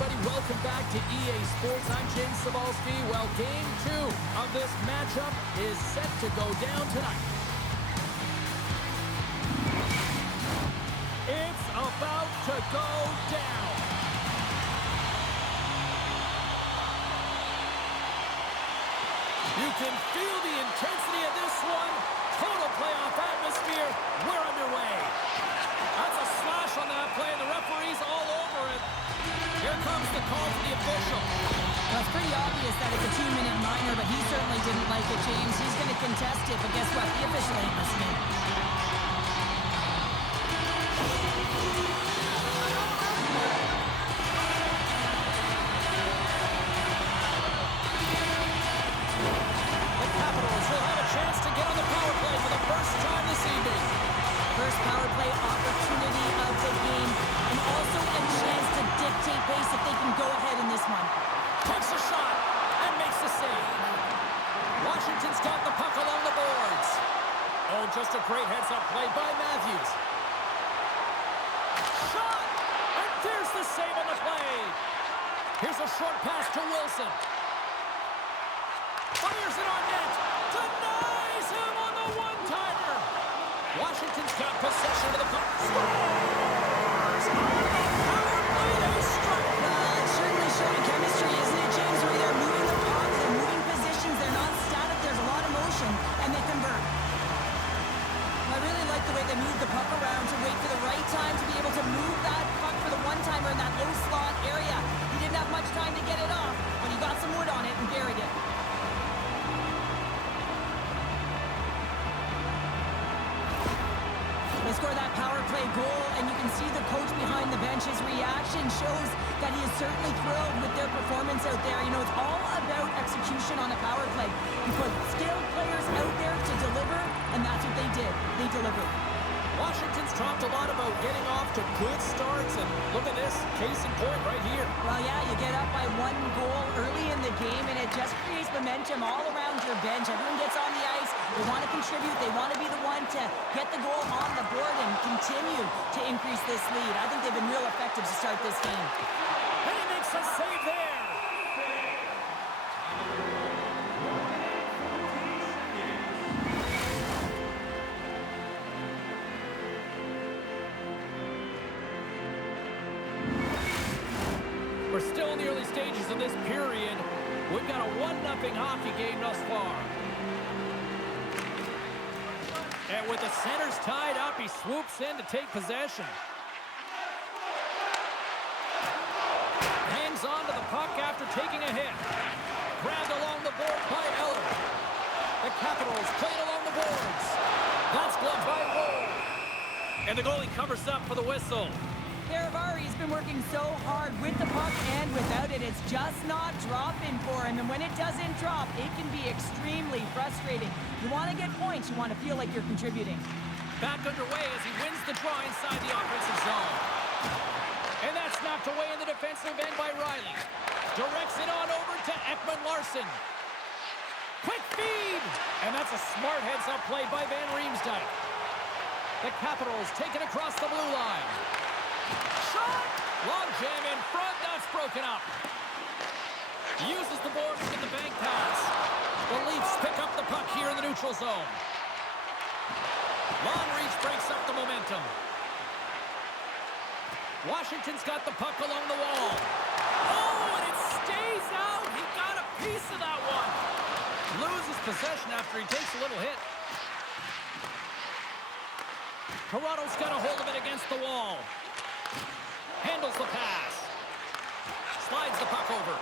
everybody. Welcome back to EA Sports. I'm James Cybulski. Well, Game 2 of this matchup is set to go down tonight. It's about to go down. You can feel the intensity of this one. Total playoff atmosphere. We're underway. That's a slash on that play, and the referee's all over it. Here comes the call to the official. Well, it's pretty obvious that it's a 2-minute minor, but he certainly didn't like it, James. He's going to contest it, but guess what? The official ain't listening. The Capitals will have a chance to get on the power play for the first time this evening. First power play opportunity of the game, and also a chance to dictate pace if they can go ahead in this one. Takes a shot and makes the save. Washington's got the puck along the boards. Oh, just a great heads-up play by Matthews. Shot! And there's the save on the play. Here's a short pass to Wilson. Fires it on net. Denies him on the one-timer. Washington's got possession of the puck. Scores! On the power play, they strike. Well, it's certainly showing chemistry, isn't it, James? Where they're moving the puck, they're moving positions, they're not static, there's a lot of motion, and they convert. I really like the way they move the puck around to wait for the right time to be able to move that puck for the one-timer in that low slot area. He didn't have much time to get it off, but he got some wood on it and buried it. They score that power play goal, and you can see the coach behind the bench's reaction shows that he is certainly thrilled with their performance out there. You know, it's all about execution on a power play. You put skilled players out there to deliver, and that's what they did. They delivered. Washington's talked a lot about getting off to good starts, and look at this, case in point right here. Well, yeah, you get up by 1 goal early in the game, and it just creates momentum all around your bench. Everyone gets on the ice. They want to contribute. They want to be the one to get the goal on the board and continue to increase this lead. I think they've been real effective to start this game. And he makes a save there. We're still in the early stages of this period. We've got a 1-0 hockey game thus far. And with the centers tied up, he swoops in to take possession. Hangs on to the puck after taking a hit. Grabbed along the board by Eller. The Capitals played along the boards. That's gloved by Woll. And the goalie covers up for the whistle. Terravari's been working so hard with the puck and without it. It's just not dropping for him. And when it doesn't drop, it can be extremely frustrating. You want to get points. You want to feel like you're contributing. Back underway as he wins the draw inside the offensive zone. And that's knocked away in the defensive end by Riley. Directs it on over to Ekman-Larsson. Quick feed! And that's a smart heads-up play by Van Riemsdyk. The Capitals take it across the blue line. Shot! Long jam in front, that's broken up. Uses the boards with the bank pass. The Leafs pick up the puck here in the neutral zone. Long reach breaks up the momentum. Washington's got the puck along the wall. Oh, and it stays out. He got a piece of that one. Loses possession after he takes a little hit. Toronto's got a hold of it against the wall. Handles the pass. Slides the puck over.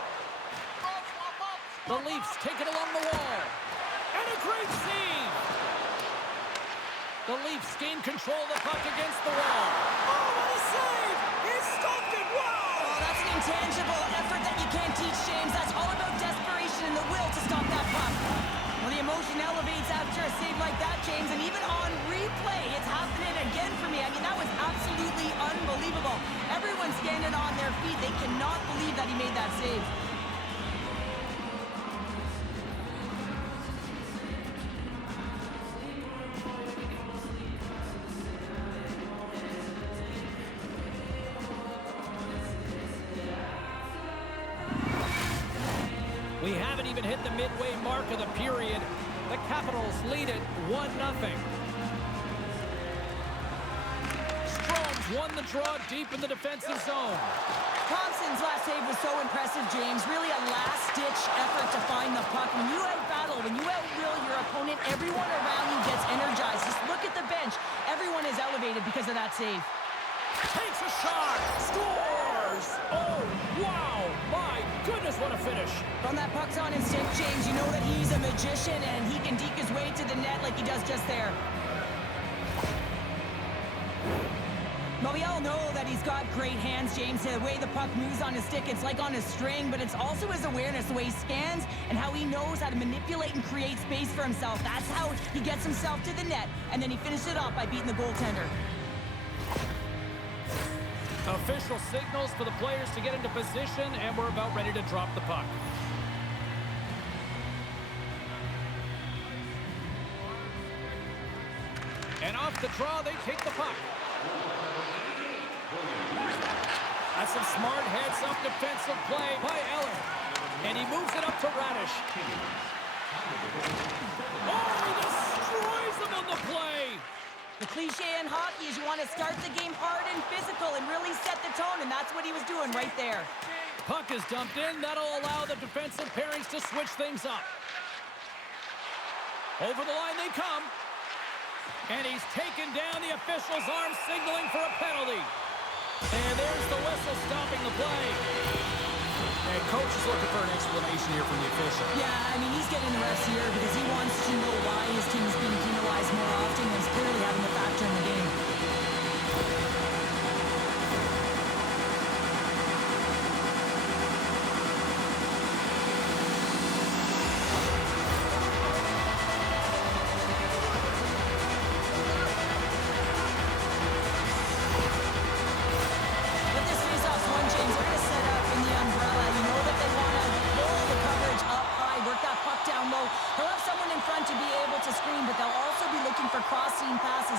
The Leafs take it along the wall. And a great save! The Leafs gain control of the puck against the wall. Oh, what a save! He stopped it! Wow! Oh, that's an intangible effort that you can't teach, James. That's all about desperation and the will to stop that puck. Well, the emotion elevates after a save like that, James, and even on replay, it's happening again for me. I mean, that was absolutely unbelievable. Everyone's standing on their feet. They cannot believe that he made that save. even hit the midway mark of the period. The Capitals lead it 1-0. Stromes won the draw deep in the defensive zone. Thompson's last save was so impressive, James. Really a last-ditch effort to find the puck. When you out-battle, when you out-will your opponent, everyone around you gets energized. Just look at the bench. Everyone is elevated because of that save. Takes a shot. Scores! Oh, wow. My goodness, what a finish. From that puck's on his stick, James, you know that he's a magician and he can deke his way to the net like he does just there. But we all know that he's got great hands, James. The way the puck moves on his stick, it's like on a string, but it's also his awareness, the way he scans and how he knows how to manipulate and create space for himself. That's how he gets himself to the net, and then he finishes it off by beating the goaltender. Official signals for the players to get into position, and we're about ready to drop the puck. And off the draw, they take the puck. That's some smart heads-up defensive play by Eller. And he moves it up to Radish. Oh, he destroys them on the play! The cliche in hockey is you want to start the game hard and physical and really set the tone, and that's what he was doing right there. Puck is dumped in. That'll allow the defensive pairings to switch things up. Over the line they come. And he's taken down. The official's arm signaling for a penalty. And there's the whistle stopping the play. And coach is looking for an explanation here from the official. Yeah, I mean, he's getting the refs here because he wants to know why his team is being penalized more often and is clearly having a factor in the game.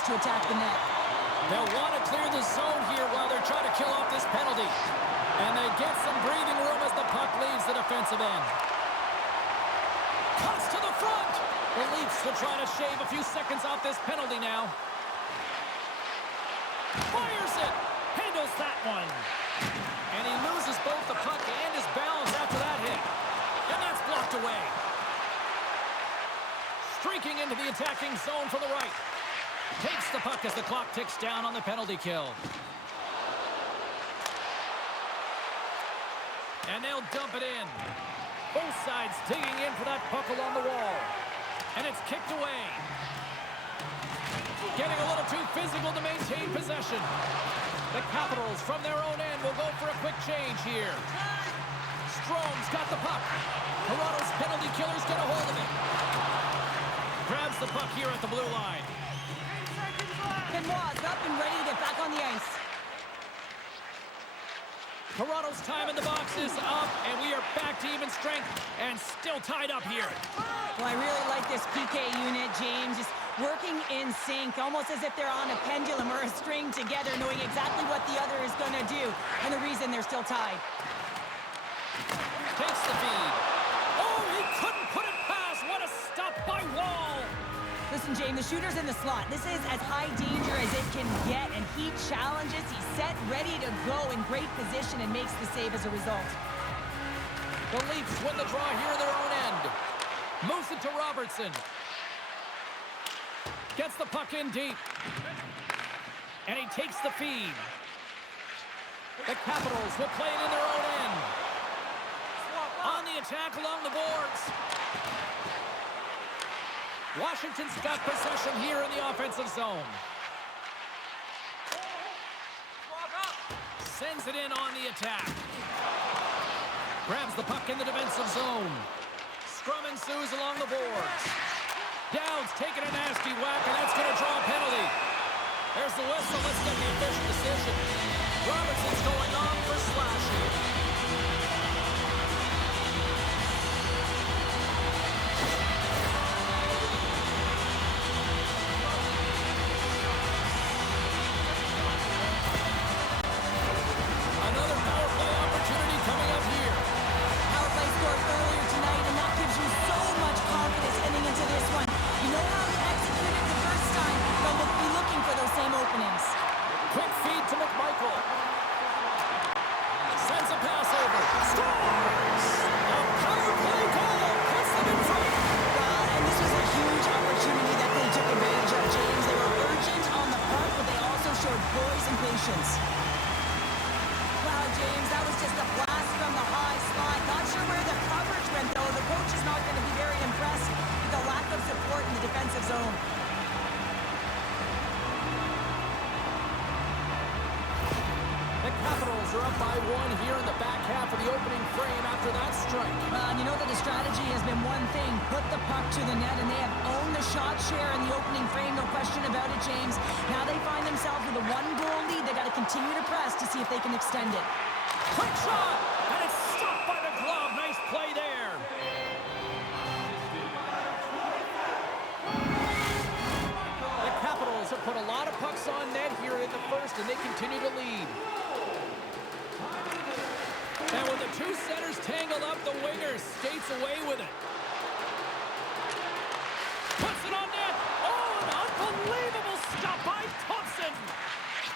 To attack the net. They'll want to clear the zone here while they're trying to kill off this penalty. And they get some breathing room as the puck leaves the defensive end. Cuts to the front. The Leafs will try to shave a few seconds off this penalty now. Fires it. Handles that one. And he loses both the puck and his balance after that hit. And that's blocked away. Streaking into the attacking zone from the right. Takes the puck as the clock ticks down on the penalty kill. And they'll dump it in. Both sides digging in for that puck along the wall. And it's kicked away. Getting a little too physical to maintain possession. The Capitals from their own end will go for a quick change here. Strome's got the puck. Toronto's penalty killers get a hold of it. Grabs the puck here at the blue line. Benoit's up and ready to get back on the ice. Toronto's time in the box is up, and we are back to even strength and still tied up here. Well, I really like this PK unit, James. Just working in sync, almost as if they're on a pendulum or a string together, knowing exactly what the other is going to do, and the reason they're still tied. Takes the feed. Oh, he couldn't put it past. What a stop by Wall. Listen, James, the shooter's in the slot. This is as high danger as it can get, and he challenges. He's set, ready to go in great position and makes the save as a result. The Leafs win the draw here in their own end. Moves it to Robertson. Gets the puck in deep. And he takes the feed. The Capitals will play it in their own end. On the attack along the boards. Washington's got possession here in the offensive zone. Sends it in on the attack. Grabs the puck in the defensive zone. Scrum ensues along the boards. Dowd's taking a nasty whack, and that's going to draw a penalty. There's the whistle. Let's get the official decision. Robertson's going on for slashing. by one here in the back half of the opening frame after that strike. And you know that the strategy has been one thing, put the puck to the net, and they have owned the shot share in the opening frame, no question about it, James. Now they find themselves with a one-goal lead. They got to continue to press to see if they can extend it. Quick shot, and it's stopped by the glove. Nice play there. The Capitals have put a lot of pucks on net here in the first, and they continue to lead. And with the two centers tangled up, the winger skates away with it. Puts it on net. Oh, an unbelievable stop by Thompson.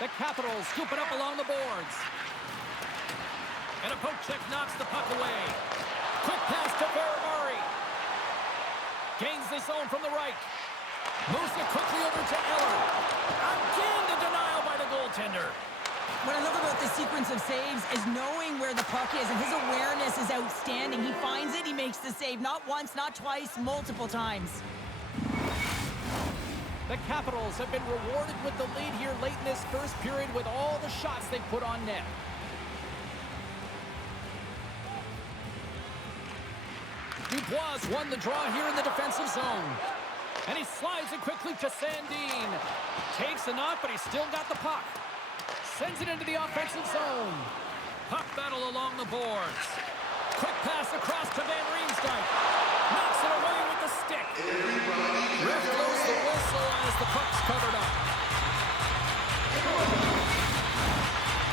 The Capitals scoop it up along the boards. And a poke check knocks the puck away. Quick pass to Ferrari. Gains the zone from the right. Moves it quickly over to Eller. Again, the denial by the goaltender. What I love about this sequence of saves is knowing where the puck is, and his awareness is outstanding. He finds it, he makes the save. Not once, not twice, multiple times. The Capitals have been rewarded with the lead here late in this first period with all the shots they put on net. Dubois won the draw here in the defensive zone. And he slides it quickly to Sandin. Takes a knock, but he's still got the puck. Sends it into the offensive zone. Puck battle along the boards. Quick pass across to Van Riemsdyk. Knocks it away with the stick. Ref blows the whistle as the puck's covered up.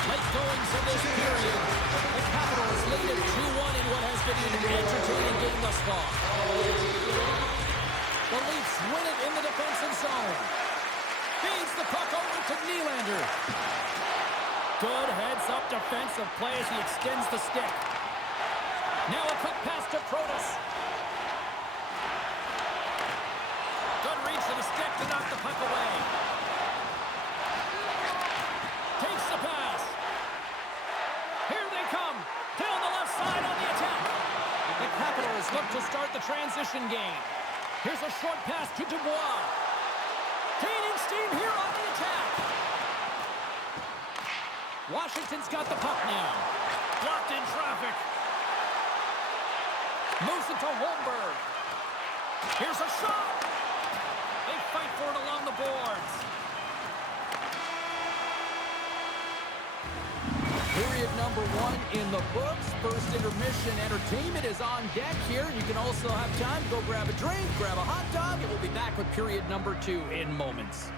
Late goings of this period. The Capitals lead at 2-1 in what has been an entertaining game thus far. The Leafs win it in the defensive zone. Feeds the puck over to Nylander. Good heads-up defensive play as he extends the stick. Now a quick pass to Protas. Good reach to the stick to knock the puck away. Takes the pass. Here they come. Down the left side on the attack. The Capitals look to start the transition game. Here's a short pass to Dubois. Gaining steam here on the attack. Washington's got the puck now. Blocked in traffic. Moves it to Holmberg. Here's a shot. They fight for it along the boards. Period number 1 in the books. First intermission entertainment is on deck here. You can also have time to go grab a drink, grab a hot dog, and we'll be back with period number 2 in moments.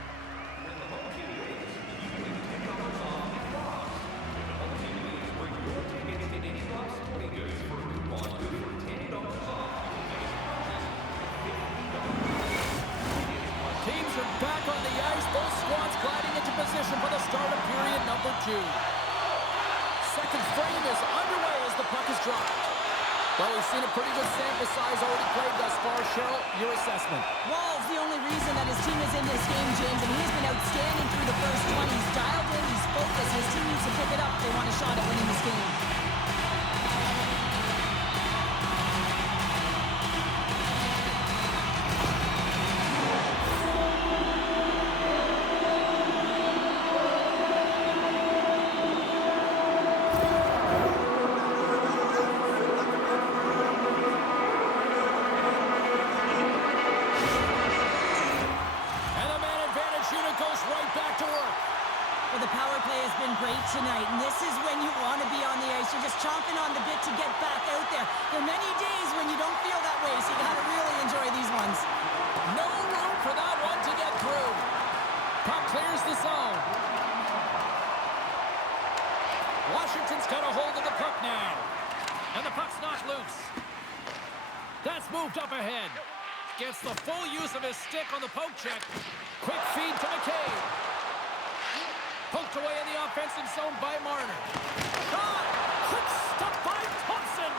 Teams are back on the ice. Both squads gliding into position for the start of period number 2. Second frame is underway as the puck is dropped. Well, we've seen a pretty good sample size already played thus far. Cheryl, your assessment. Wall's the only reason that his team is in this game, James, and he's been outstanding through the first 20. He's dialed in, he's focused. His team needs to pick it up if they want a shot at winning this game. Tonight, and this is when you want to be on the ice. You're just chomping on the bit to get back out there. There are many days when you don't feel that way, so you got to really enjoy these ones. No room for that one to get through. Puck clears the zone. Washington's got a hold of the puck now, and the puck's not loose. That's moved up ahead. Gets the full use of his stick on the poke check. Quick feed to McCabe. Poked away in the offensive zone by Marner. Shot! Quick stop by Thompson!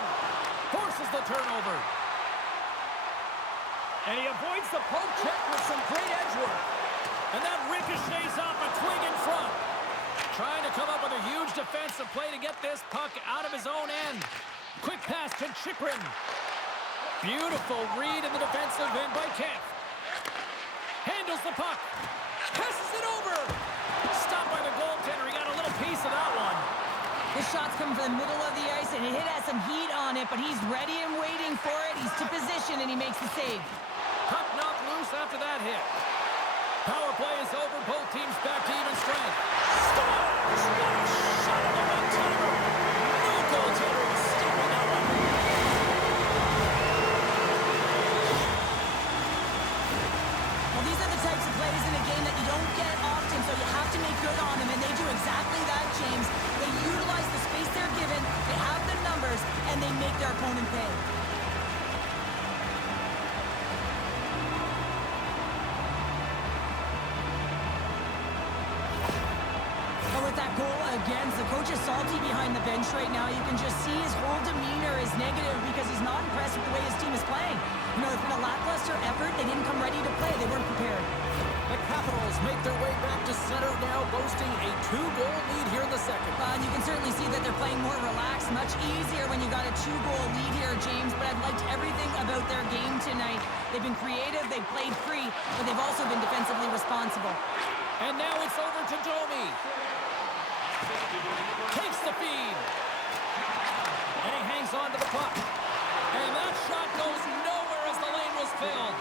Forces the turnover. And he avoids the poke check with some great edge work. And that ricochets off a twig in front. Trying to come up with a huge defensive play to get this puck out of his own end. Quick pass to Chychrun. Beautiful read in the defensive end by Kemp. Handles the puck. Passes it over. Stopped by the goaltender. He got a little piece of that one. This shot's coming from the middle of the ice, and it has some heat on it, but he's ready and waiting for it. He's to position, and he makes the save. Puck knocked loose after that hit. Power play is over. Both teams back to even strength. Scores! What a shot on the one-timer! No goaltender was stopping that one. Well, these are the types of plays in a game that you don't get often, so you have to make good on them, and they do exactly that, James. They utilize the space they're given, they have the numbers, and they make their opponent pay. But with that goal against, the coach is salty behind the bench right now. You can just see his whole demeanor is negative because he's not impressed with the way his team is playing. You know, it's been a lackluster effort. They didn't come ready to play. They weren't prepared. The Capitals make their way back to center now, boasting a 2-goal lead here in the second. And you can certainly see that they're playing more relaxed, much easier when you got a 2-goal lead here, James. But I've liked everything about their game tonight. They've been creative, they've played free, but they've also been defensively responsible. And now it's over to Domi. Takes the feed. And he hangs on to the puck. And that shot goes nowhere as the lane was filled.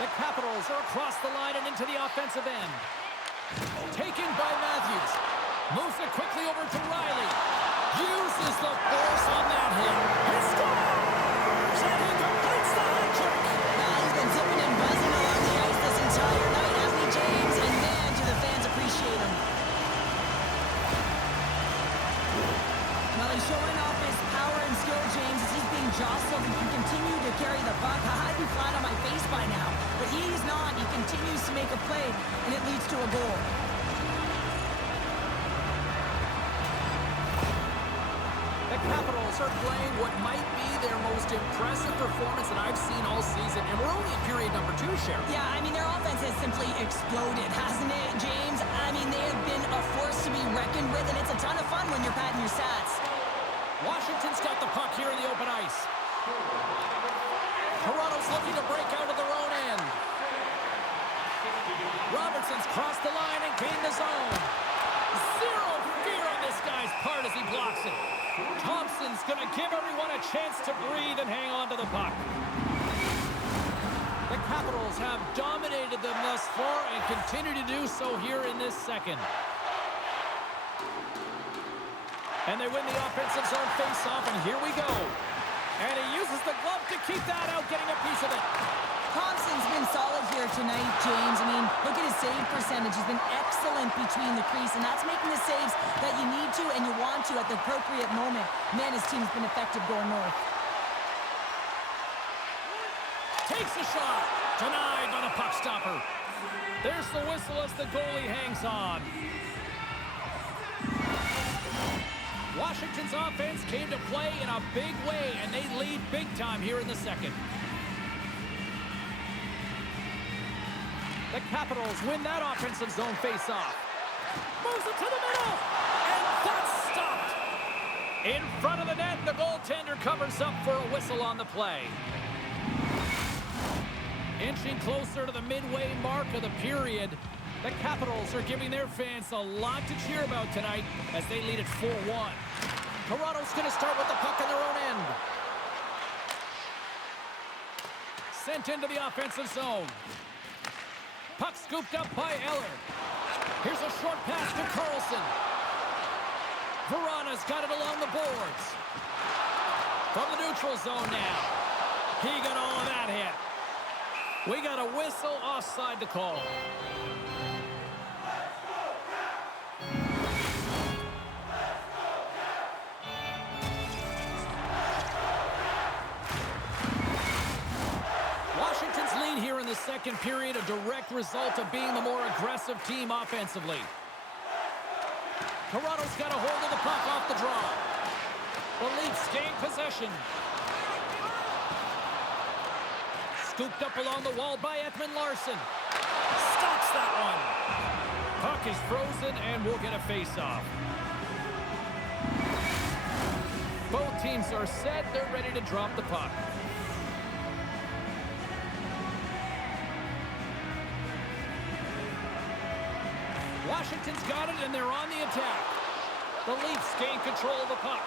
The Capitals are across the line and into the offensive end. Taken by Matthews. Moves it quickly over to Riley. Uses the force on that hit. He scores! And he completes the hat trick. He's been zipping and buzzing along the ice this entire night, hasn't he, James? And man, do the fans appreciate him. Well, he's showing off his power and skill, James, as he's being jostled and can continue to carry the puck. I'd be flat on my face by now, but he's not. He continues to make a play, and it leads to a goal. The Capitals are playing what might be their most impressive performance that I've seen all season, and we're only in period number 2, Sheriff. Yeah, I mean, their offense has simply exploded, hasn't it, James? I mean, they have been a force to be reckoned with, and it's a ton of fun when you're patting your stats. Washington's got the puck here in the open ice. Toronto's looking to break out of their own end. Robertson's crossed the line and gained the zone. Zero fear on this guy's part as he blocks it. Thompson's going to give everyone a chance to breathe and hang on to the puck. The Capitals have dominated them thus far and continue to do so here in this second. And they win the offensive zone face-off, and here we go. And he uses the glove to keep that out, getting a piece of it. Thompson's been solid here tonight, James. I mean, look at his save percentage. He's been excellent between the crease, and that's making the saves that you need to and you want to at the appropriate moment. Man, his team's been effective going north. Takes a shot. Denied by the puck stopper. There's the whistle as the goalie hangs on. Washington's offense came to play in a big way, and they lead big time here in the second. The Capitals win that offensive zone face-off. Moves it to the middle, and that's stopped. In front of the net, the goaltender covers up for a whistle on the play. Inching closer to the midway mark of the period, the Capitals are giving their fans a lot to cheer about tonight as they lead at 4-1. Toronto's going to start with the puck in their own end. Sent into the offensive zone. Puck scooped up by Eller. Here's a short pass to Carlson. Verana's got it along the boards. From the neutral zone now. He got all of that hit. We got a whistle offside to call. Washington's lead here in the second period, a direct result of being the more aggressive team offensively. Toronto's got a hold of the puck off the draw. The Leafs gain possession. Scooped up along the wall by Ekman Larsson. Stops that one. Puck is frozen and we'll get a face-off. Both teams are set. They're ready to drop the puck. Washington's got it and they're on the attack. The Leafs gain control of the puck.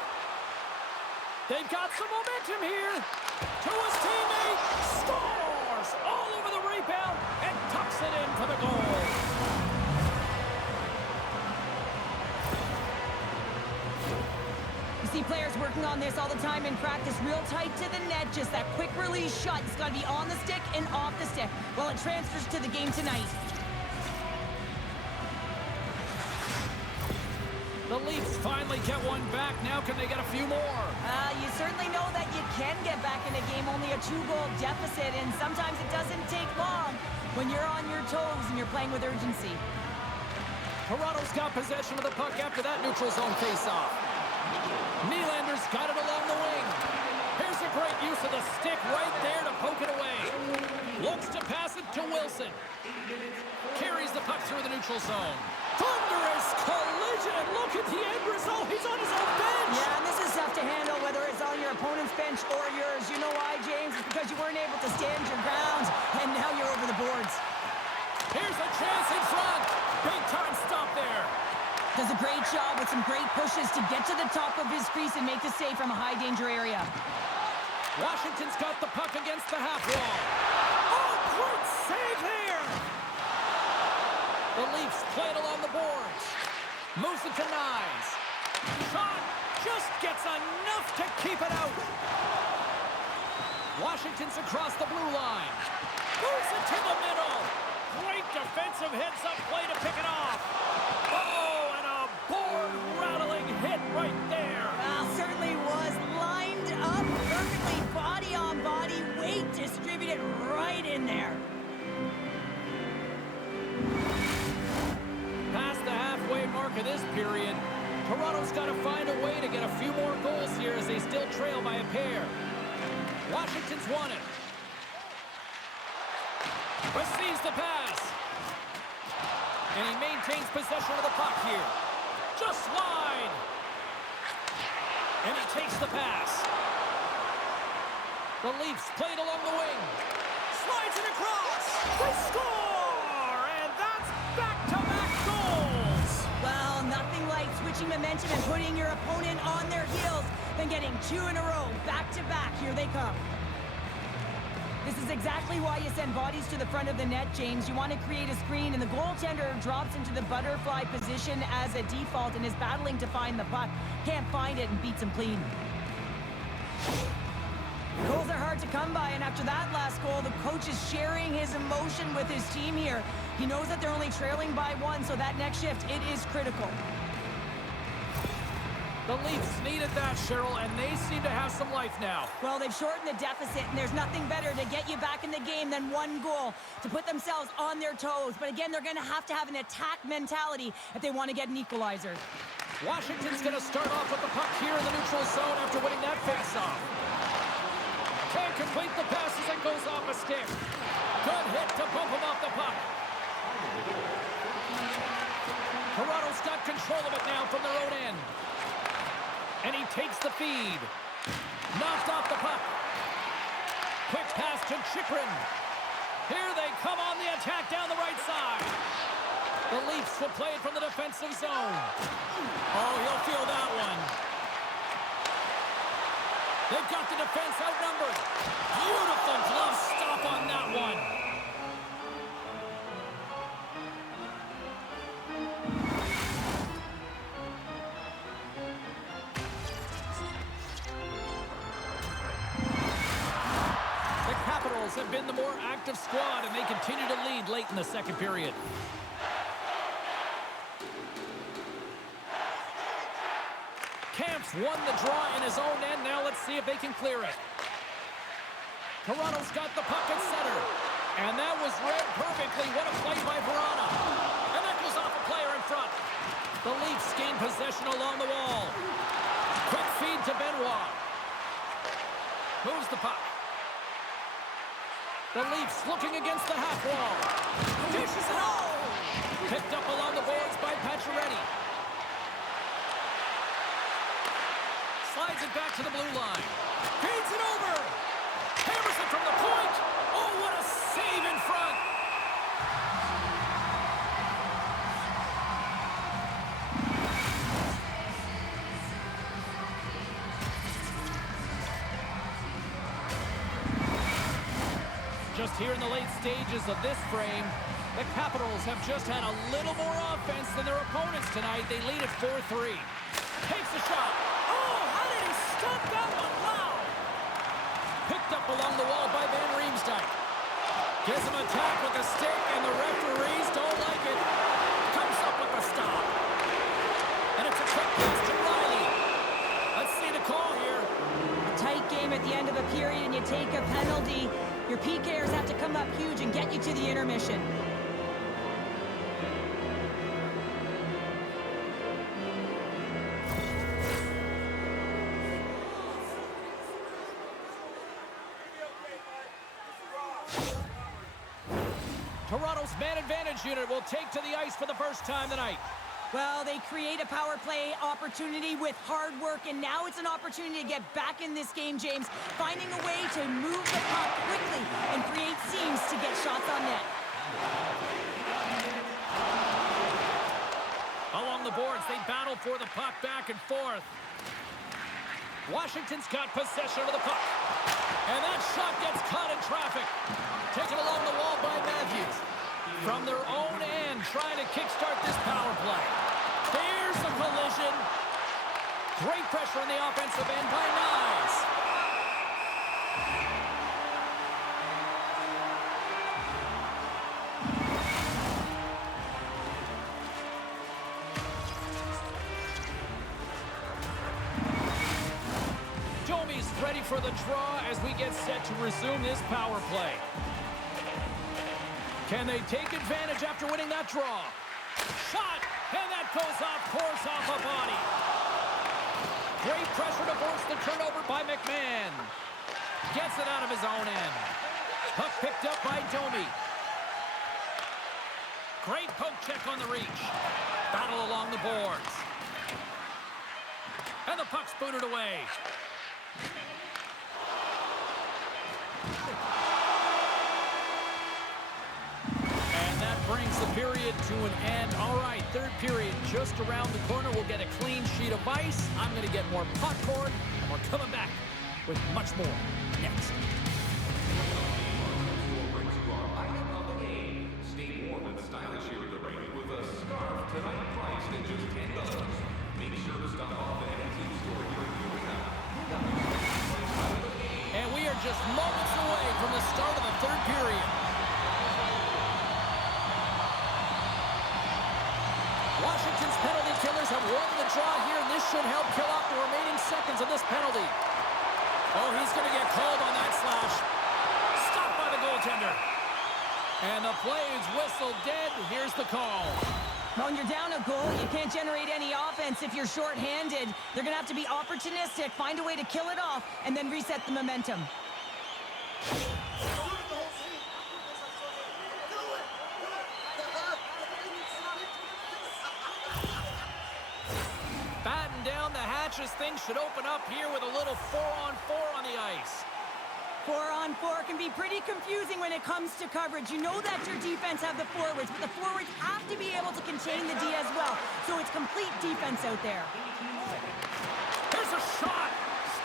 They've got some momentum here. To his teammate. Scores! All over the rebound and tucks it in for the goal. You see players working on this all the time in practice, real tight to the net, just that quick release shot. It's got to be on the stick and off the stick. Well, it transfers to the game tonight. The Leafs finally get one back. Now can they get a few more? You certainly know that you can get back in a game, only a 2-goal deficit, and sometimes it doesn't take long when you're on your toes and you're playing with urgency. Toronto's got possession of the puck after that neutral zone faceoff. Nylander's got it along the wing. Here's a great use of the stick right there to poke it away. Looks to pass it to Wilson. Carries the puck through the neutral zone. Thunderous collision. Look at the end result. He's on his own bench. Yeah, and this is tough to handle, whether it's on your opponent's bench or yours. You know why, James? It's because you weren't able to stand your ground, and now you're over the boards. Here's a chance in front. Big time stop there. Does a great job with some great pushes to get to the top of his crease and make the save from a high-danger area. Washington's got the puck against the half wall. Oh, great save there. The Leafs play it along the boards. Moves it to Nyes. Shot just gets enough to keep it out. Washington's across the blue line. Moves it to the middle. Great defensive heads-up play to pick it off. Oh, and a board-rattling hit right there. Certainly was lined up perfectly, body on body, weight distributed right in there. Past the halfway mark of this period, Toronto's got to find a way to get a few more goals here as they still trail by a pair. Washington's won it. Receives the pass. And he maintains possession of the puck here. Just wide. And he takes the pass. The Leafs played along the wing. Slides it across. They score! And that's back-to-back goals. Well, nothing like switching momentum and putting your opponent on their heels than getting 2 in a row, back-to-back. Here they come. This is exactly why you send bodies to the front of the net, James. You want to create a screen, and the goaltender drops into the butterfly position as a default and is battling to find the puck. Can't find it and beats him clean. Goals are hard to come by, and after that last goal, the coach is sharing his emotion with his team here. He knows that they're only trailing by 1, so that next shift, it is critical. The Leafs needed that, Cheryl, and they seem to have some life now. Well, they've shortened the deficit, and there's nothing better to get you back in the game than 1 goal to put themselves on their toes. But again, they're going to have an attack mentality if they want to get an equalizer. Washington's going to start off with the puck here in the neutral zone after winning that faceoff. Can't complete the pass as it goes off a stick. Good hit to bump him off the puck. Toronto's got control of it now from their own end. And he takes the feed. Knocked off the puck. Quick pass to Chychrun. Here they come on the attack down the right side. The Leafs will play it from the defensive zone. Oh, he'll feel that one. They've got the defense outnumbered. Beautiful glove stop on that one. Have been the more active squad, and they continue to lead late in the second period. Kampf won the draw in his own end. Now let's see if they can clear it. Toronto's got the puck at center, and that was read perfectly. What a play by Verana. And that goes off a player in front. The Leafs gain possession along the wall. Quick feed to Benoit. Moves the puck. The Leafs looking against the half wall. Dishes it all. Picked up along the boards by Pacioretty. Slides it back to the blue line. Feeds it over. Hammers it from the point. Oh, what a save in front. Just here in the late stages of this frame, the Capitals have just had a little more offense than their opponents tonight. They lead at 4-3. Takes a shot. Oh, how did he stop that one? Wow. Picked up along the wall by Van Riemsdyk. Gives him a tap with the stick, and the referees don't like it. Comes up with the stop. And it's a quick pass to Riley. Let's see the call here. A tight game at the end of a period, and you take a penalty. Your PKers have to come up huge and get you to the intermission. Toronto's man advantage unit will take to the ice for the first time tonight. Well, they create a power play opportunity with hard work, and now it's an opportunity to get back in this game, James, finding a way to move the puck quickly and create seams to get shots on net. Along the boards, they battle for the puck back and forth. Washington's got possession of the puck. And that shot gets caught in traffic. Taken along the wall by Matthews. From their own end, trying to kickstart this power play. Here's the collision. Great pressure on the offensive end by Nyes. Domi's ready for the draw as we get set to resume this power play. Can they take advantage after winning that draw? Shot! And that goes off, pours off a body. Great pressure to force the turnover by McMahon. Gets it out of his own end. Puck picked up by Domi. Great poke check on the reach. Battle along the boards. And the puck's booted away. Brings the period to an end. All right, third period just around the corner. We'll get a clean sheet of ice. I'm going to get more popcorn, and we're coming back with much more next. Stay warm and stylish here at the rink with a scarf tonight priced at just $10. Make sure to stop off at any store here in Utah. And we are just moments away from the start of the third period. Washington's penalty killers have won the draw here, and this should help kill off the remaining seconds of this penalty. Oh, he's going to get called on that slash. Stopped by the goaltender. And the play is whistled dead. Here's the call. When you're down a goal, you can't generate any offense if you're shorthanded. They're going to have to be opportunistic, find a way to kill it off, and then reset the momentum. Batten down the hatches. Things should open up here with a little 4-on-4 on the ice. 4-on-4 can be pretty confusing when it comes to coverage. You know that your defense have the forwards, but the forwards have to be able to contain the D as well. So it's complete defense out there. Here's a shot.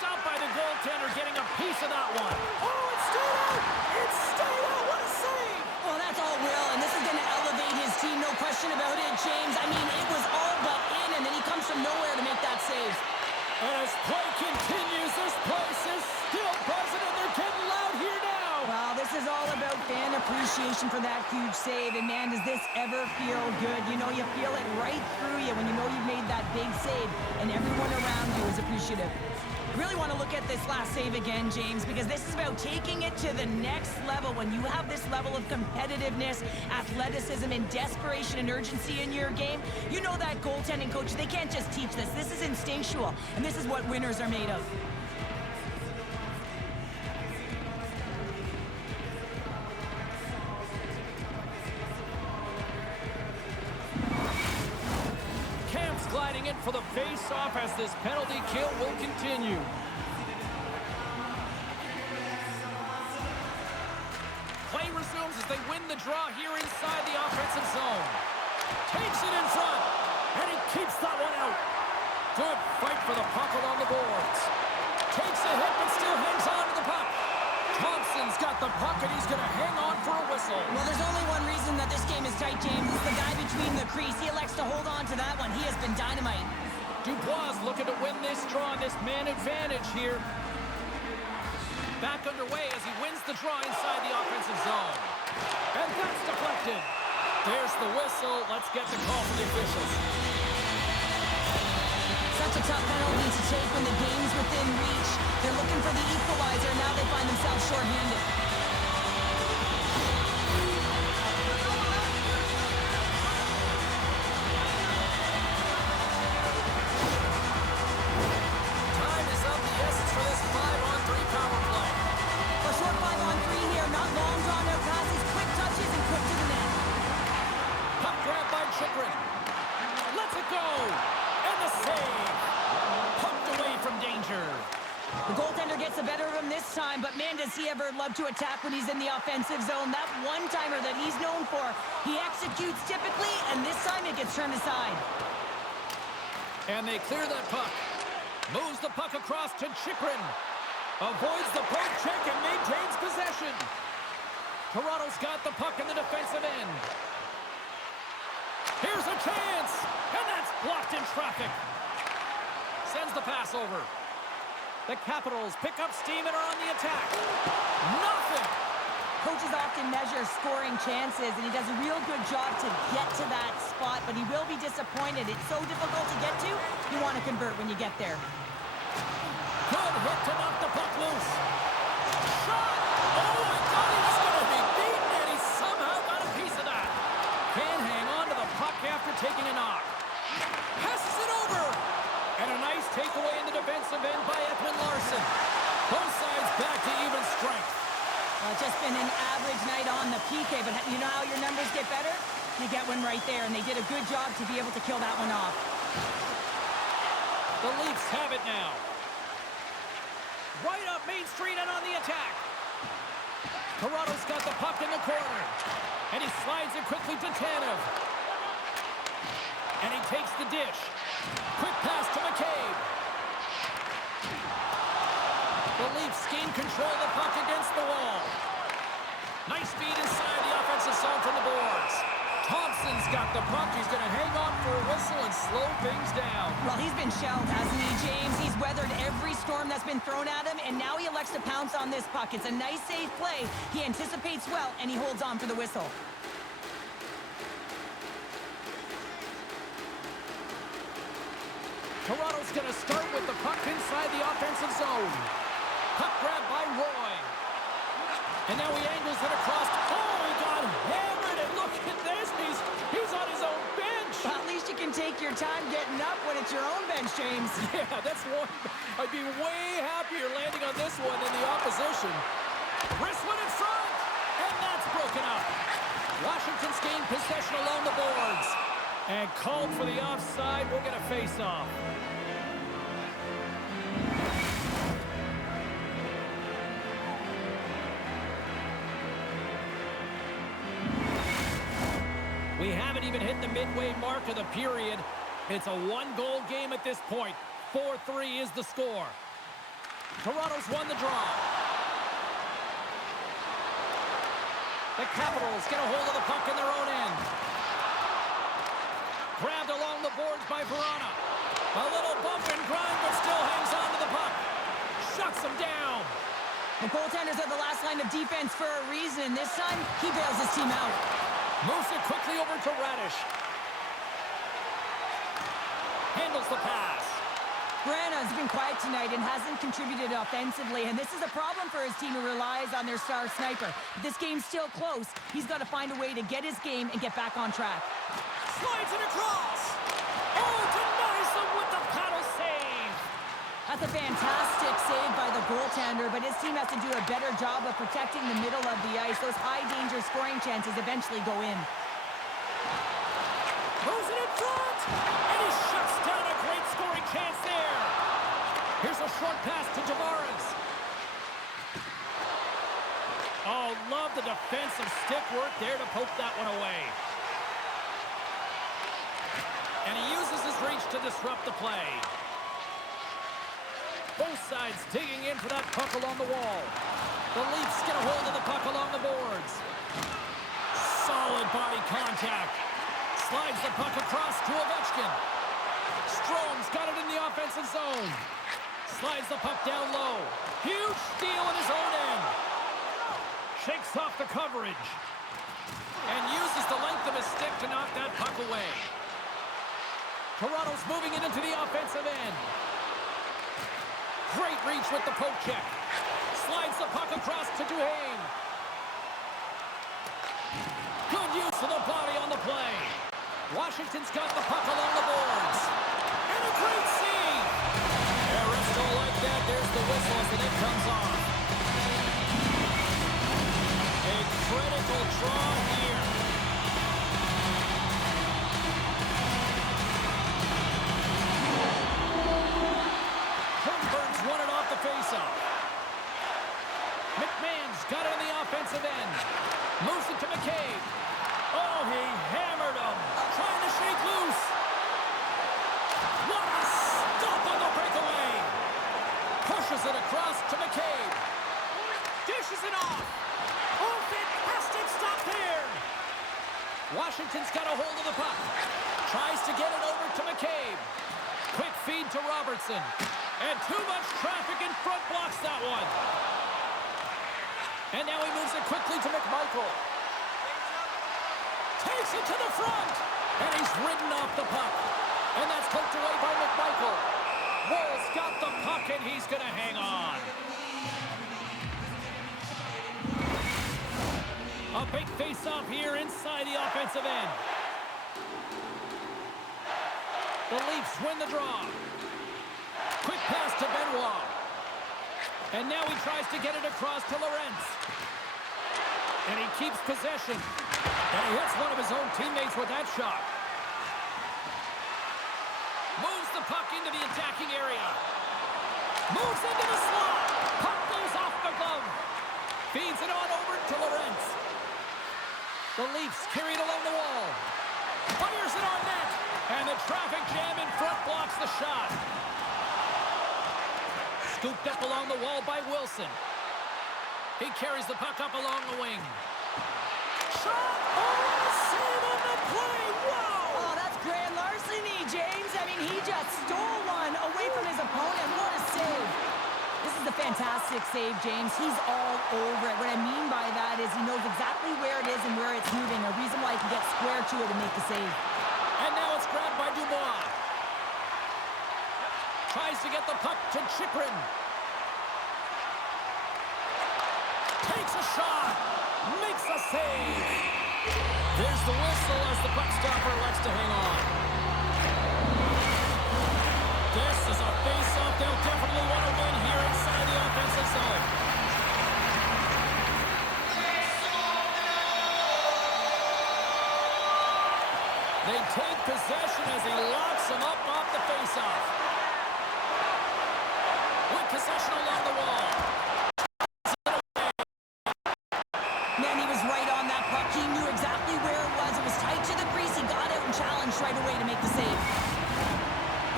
Stopped by the goaltender, getting a piece of that one. Oh, it stayed out. It stayed out. What a save. Well, that's all Will, and this is going to elevate his team, no question about it, James. I mean, it was all but in, and then he comes from nowhere to make that save. And as play continues, this place is still buzzing, and they're getting loud here now. Well, this is all about fan appreciation for that huge save, and man, does this ever feel good. You know, you feel it right through you when you know you've made that big save, and everyone around you is appreciative. I really want to look at this last save again, James, because this is about taking it to the next level. When you have this level of competitiveness, athleticism, and desperation and urgency in your game, you know that goaltending coach, they can't just teach this. This is instinctual, and this is what winners are made of. Gliding in for the face-off as this penalty kill will continue. Play resumes as they win the draw here inside the offensive zone. Takes it in front, and he keeps that one out. Good fight for the puck along the boards. Takes a hit, but still hangs on to the puck. Thompson's got the puck, and he's going to hang on whistle. Well, there's only one reason that this game is tight, James. It's the guy between the crease. He elects to hold on to that one. He has been dynamite. Dubois looking to win this draw on this man advantage here. Back underway as he wins the draw inside the offensive zone. And that's deflected. There's the whistle. Let's get the call from the officials. Such a tough penalty to take when the game's within reach. They're looking for the equalizer. Now they find themselves shorthanded. Time is of the essence for this 5-on-3 power play. A short 5-on-3 here. Not long drawn-out passes. Quick touches and quick to the net. Puck grab by Chychrun. Lets it go. And the save. Pumped away from danger. The goaltender gets the better of him this time, but man, does he ever love to attack when he's in the offensive zone. That one-timer that he's known for, he executes typically, and this time it gets turned aside. And they clear that puck. Moves the puck across to Chychrun. Avoids the poke check and maintains possession. Toronto's got the puck in the defensive end. Here's a chance, and that's blocked in traffic. Sends the pass over. The Capitals pick up steam and are on the attack. Nothing. Coaches often measure scoring chances, and he does a real good job to get to that spot, but he will be disappointed. It's so difficult to get to, you want to convert when you get there. Good hit to knock the puck loose. Shot! Oh, I thought he was going to be beaten, and he somehow got a piece of that. Can't hang on to the puck after taking a knock. Passes it over. And a nice takeaway in the defensive end by Ekman Larsson. Both sides back to even strength. Just been an average night on the PK, but you know how your numbers get better? You get one right there, and they did a good job to be able to kill that one off. The Leafs have it now. Right up Main Street and on the attack. Toronto's got the puck in the corner. And he slides it quickly to Tanev. And he takes the dish. Quick pass to McCabe. The Leafs gain control of the puck against the wall. Nice speed inside the offensive zone from the boards. Thompson's got the puck. He's going to hang on for a whistle and slow things down. Well, he's been shelled, hasn't he, James? He's weathered every storm that's been thrown at him, and now he elects to pounce on this puck. It's a nice, safe play. He anticipates well, and he holds on for the whistle. Toronto's going to start with the puck inside the offensive zone. Puck grab by Roy. And now he angles it across. Oh, he got hammered, and look at this. He's on his own bench. Well, at least you can take your time getting up when it's your own bench, James. Yeah, that's one. I'd be way happier landing on this one than the opposition. Wrist one in front, and that's broken up. Washington's gained possession along the boards. And called for the offside. We'll get a face-off. We haven't even hit the midway mark of the period. It's a one-goal game at this point. 4-3 is the score. Toronto's won the draw. The Capitals get a hold of the puck in their own end. Grabbed along the boards by Verona. A little bump and grind, but still hangs on to the puck. Shuts him down. The goaltenders are the last line of defense for a reason, and this time, he bails his team out. Moves it quickly over to Radish. Handles the pass. Branagh's been quiet tonight and hasn't contributed offensively, and this is a problem for his team who relies on their star sniper. If this game's still close, he's got to find a way to get his game and get back on track. Slides it across. Oh, denies him with the paddle save. That's a fantastic save by the goaltender, but his team has to do a better job of protecting the middle of the ice. Those high-danger scoring chances eventually go in. Moves it in front, and he shuts down a great scoring chance there. Here's a short pass to Tavares. Oh, love the defensive stick work there to poke that one away. And he uses his reach to disrupt the play. Both sides digging in for that puck along the wall. The Leafs get a hold of the puck along the boards. Solid body contact. Slides the puck across to Ovechkin. Strome's got it in the offensive zone. Slides the puck down low. Huge steal in his own end. Shakes off the coverage. And uses the length of his stick to knock that puck away. Toronto's moving it into the offensive end. Great reach with the poke check. Slides the puck across to Duhaime. Good use of the body on the play. Washington's got the puck along the boards. And a great save. Yeah, refs don't like that. There's the whistle as the net comes off. A critical draw here. Holmberg's won it off the faceoff. McMahon's got it on the offensive end. Moves it to McCabe. Oh, he hammered him. Trying to shake loose. What a stop on the breakaway. Pushes it across to McCabe. Dishes it off. Oh, fantastic stop here. Washington's got a hold of the puck. Tries to get it over to McCabe. Quick feed to Robertson. And too much traffic in front blocks that one. And now he moves it quickly to McMichael. Takes it to the front. And he's ridden off the puck. And that's poked away by McMichael. Wall's got the puck and he's going to hang on. A big face-off here inside the offensive end. The Leafs win the draw. Quick pass to Benoit. And now he tries to get it across to Lorentz. And he keeps possession. And he hits one of his own teammates with that shot. Moves the puck into the attacking area. Moves into the slot. Puck goes off the glove. Feeds it on over to Lorentz. The Leafs carry it along the wall. Fires it on net. And the traffic jam in front blocks the shot. Scooped up along the wall by Wilson. He carries the puck up along the wing. Shot! Oh, save on the play! Whoa! Oh, that's grand larceny, James. I mean, he just stole one away from his opponent. What a save. This is a fantastic save, James. He's all over it. What I mean by that is he knows exactly where it is and where it's moving. A reason why he can get square to it and make the save. And now it's grabbed by Dubois. Tries to get the puck to Chychrun. Takes a shot. Makes a save. There's the whistle as the puck stopper elects to hang on. This is a face-off they'll definitely want to win here inside the offensive zone. They take possession as he locks him up off the face-off. With possession along the wall. Man, he was right on that puck. He knew exactly where it was. It was tight to the crease. He got out and challenged right away to make the save.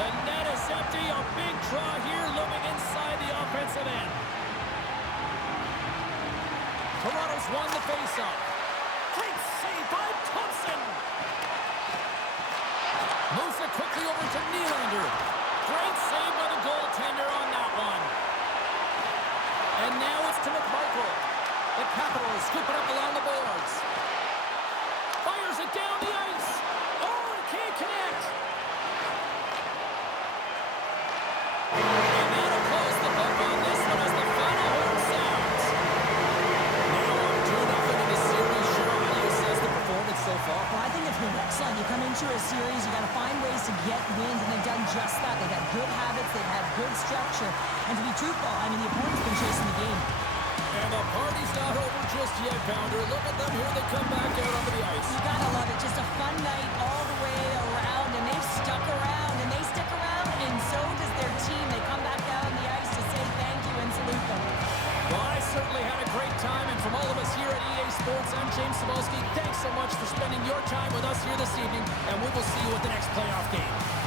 The net is empty. A big draw here looming inside the offensive end. Toronto's won the faceoff. Great save by Thompson. Moves it quickly over to Nylander. Great save by the goaltender on that one. And now it's to McMichael. The Capitals scoop it up along the boards. Fires it down the ice. Oh, he can't connect. And that'll close the book on this one as the final horn sounds. Now we're 2-0 in the series. Cheryl, how do you assess the performance so far? Well, I think it's been excellent. You come into a series, you got to find ways to get wins, and they've done just that. They've had good habits, they've had good structure. And to be truthful, I mean, the opponent's been chasing the game. And the party's not over just yet, Pounder. Look at them here. They come back out onto the ice. You gotta love it. Just a fun night all the way around, and they've stuck around, and they stick around, and so does their team. They come back down on the ice to say thank you and salute them. Well, I certainly had a great time, and from all of us here at EA Sports, I'm James Cybulski. Thanks so much for spending your time with us here this evening, and we will see you at the next playoff game.